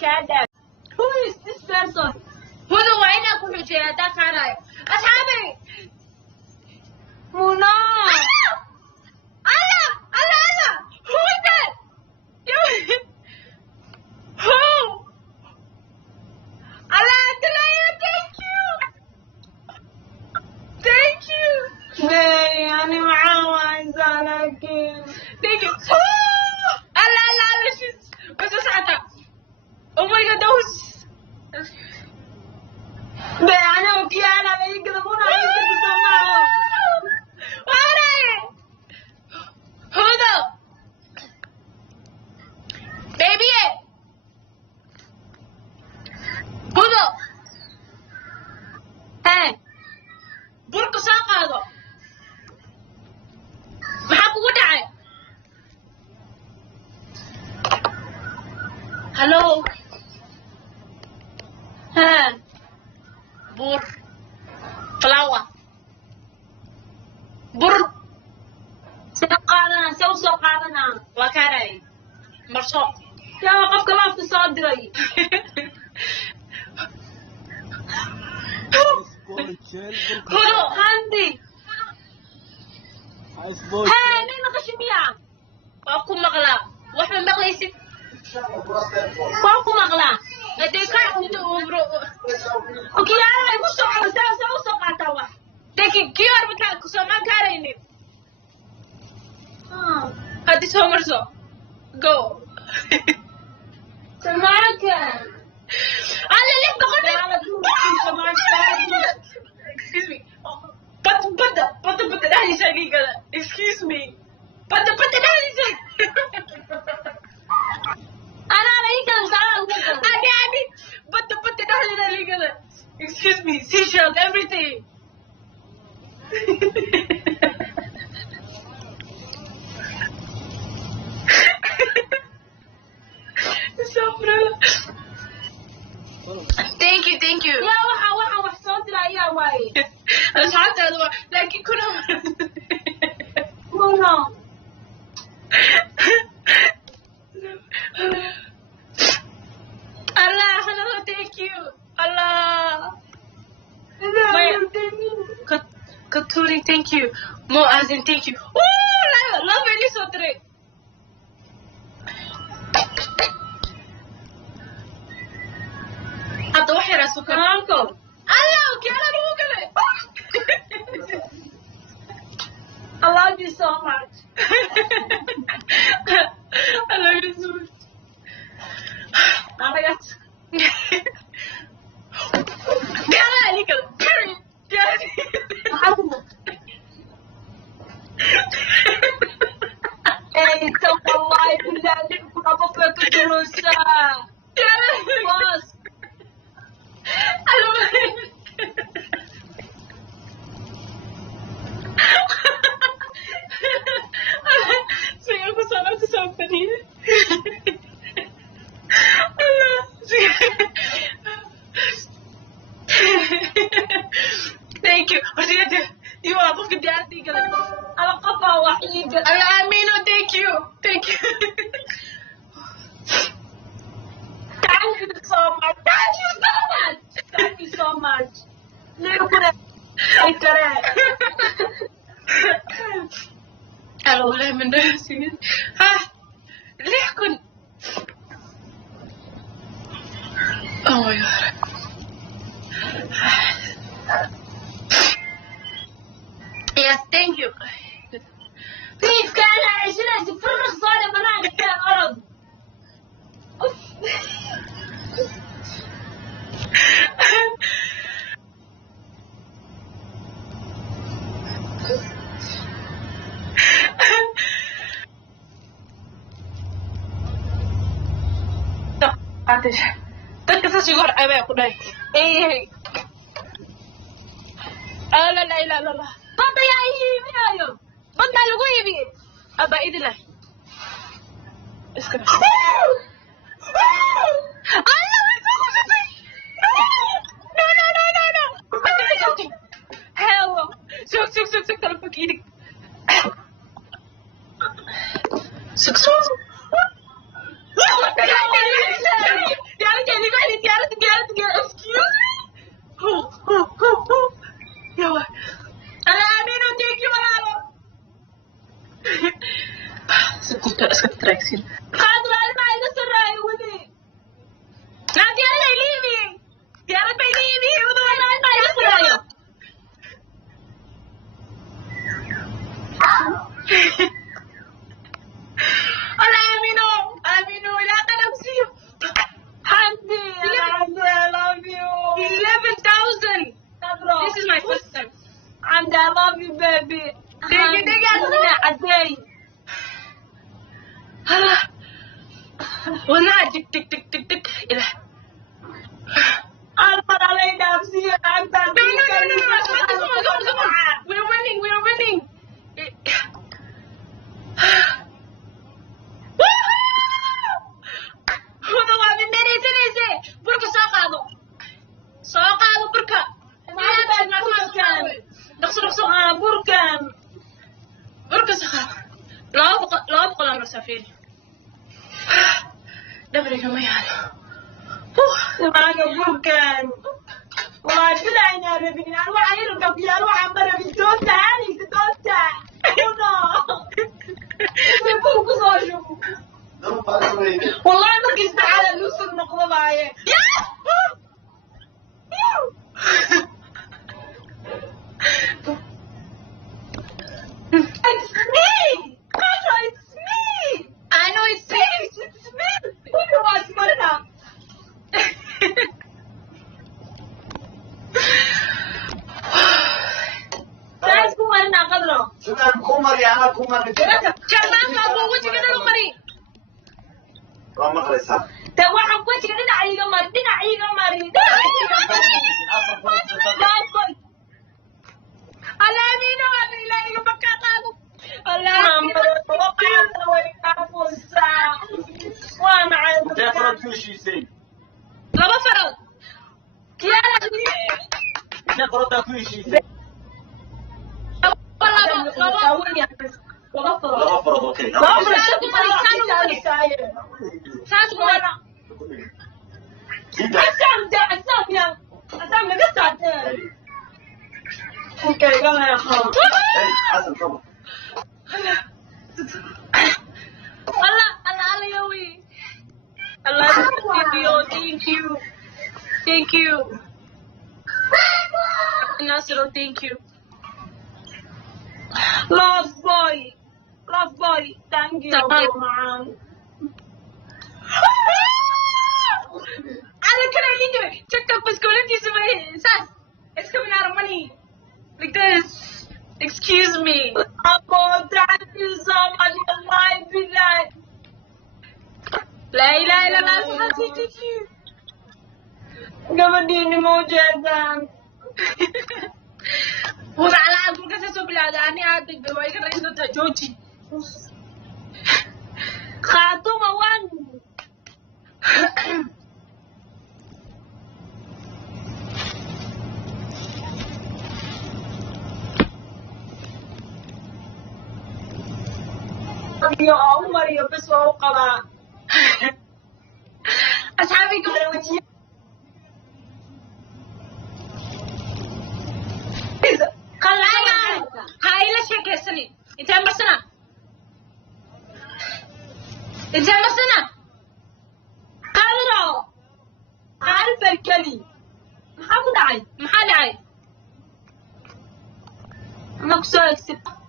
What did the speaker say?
كادر. Who is this person? هدى وين أكون جاي دكارة أصحابي منى. الله who is that who Allah thank you ماري أنا معاون زانكين. thank you الله she's بس ساعتها oh my god that was أنا وكيانا بيقدمون عليك تسمعوا. هدى baby هدى burka soo qaado maxaa kugu dhacay hallo bur flower bur سقانا سو قادنا. waa kaaray marso يا قفك الله في صدري. هدى عندي. مين غشمية؟ waa ku maqlaa wax ma maqlaysid كوكو مغلا. hadee ka cunto ubro وكيانا يقول سو سقاتا. laakiin kii hore markaa ku soomaan kaaraynin haddii soo marso go سمعك. alla lix boqol excuse me badda dhexdiisa dhigala excuse me badda dhexdiisa أنا عليك الزعل. adi badda dhexdeeda dhigala excuse me seashells everything thank you يا وحا وحصوت لا يا واي. أصحابي هذا لكن كلهم منى. Allah hello thank you Allah Katuri thank you more as in thank you oh love really so tre hadda wax yar asu kan أنكل. Allah keena lagu galay I love you so much. I love you so much أنا قلت. Gala عليك Gary محمد. إيه توقع الله بالله اللي كنا بفلك الدروسة. باص. Señor, pues ahora te sorprendí. Thank you. You are both the article. على قفا وحيد. Amino, thank you. Thank you. Thank you so much. Thank you so much. Thank you so much. ليه كنا إكرام. أنا والله من نفسي. ها ليه كن Oh my god. Yes, thank you. كيف كان عشرة تفرغ صار بنات كان أرض. dadka saas igu hor abaa ku dhahay la ilaha illa allah badda yaa iibinayo. baddaa lagu iibiyey abaa idin leh iska Allah way soo kusatay no hello sug telefonka idig sug istaagsin qaadra ilmaha iga sarreeyo weli naa diyaarada iliibi diyaarad ba iliibi ilmaha iga sarreeyo hola amino ilaa qanabsiyo Hamdi, I love you. 11,000. This is my first time. Hamdi, I love you, baby. Dig Aday. والله تك إلى أرفض علي نفسي أنت. No. We're winning. هذا واحد نريسة بركة ساقادو بركة نقص بركة ساقادو لا بقى لنا سفير دبري كما يعلم معك بركان. والله بلا يا بيبي أنا وعير قبل أروح عمرة بالدوسة هذه الدوسة. بيبوك صاجو. والله ما كنت على نوصل نقطة معي. It's me! Kasha, it's me! I know it's It's me! You watch Marina. Guys, kung Marina, kadro. Sunan kumar yana kumar ni. كمان أبو وجهك كده لمري Waa maqlaysaa. Te waxaan ku jiga dhinacayga mari. على يمينه وعلى يلاقي بكا قادو على Intee farad ku heshiisay? لما فرض Intee faradaa ku heshiisay? Laba farad, okay. ساس وانا Inta. Hey, Xasan, come on. الله يوي الله thank you Nasiro thank you Love boy, thank you. أنا كنا نيجي check up بسكولتي سمعي ساس it's coming out of money like this excuse me Thank you so much. Wallahi billahi. لا إله إلا الله سبحانه Gabadhiini ma ujeedaan. وضع على عقل كذا سوق العداني عاد بوايك الرئيس تجوجي Khaatuma waan. Iyo Umar iyo bes waa u qabaa. أصحابي قالوا هاي لا شيء كسني أنت مسنا Qadro. Albar kali. Maxaa ku dhacay? محل عاي Ma ku soo egsatay?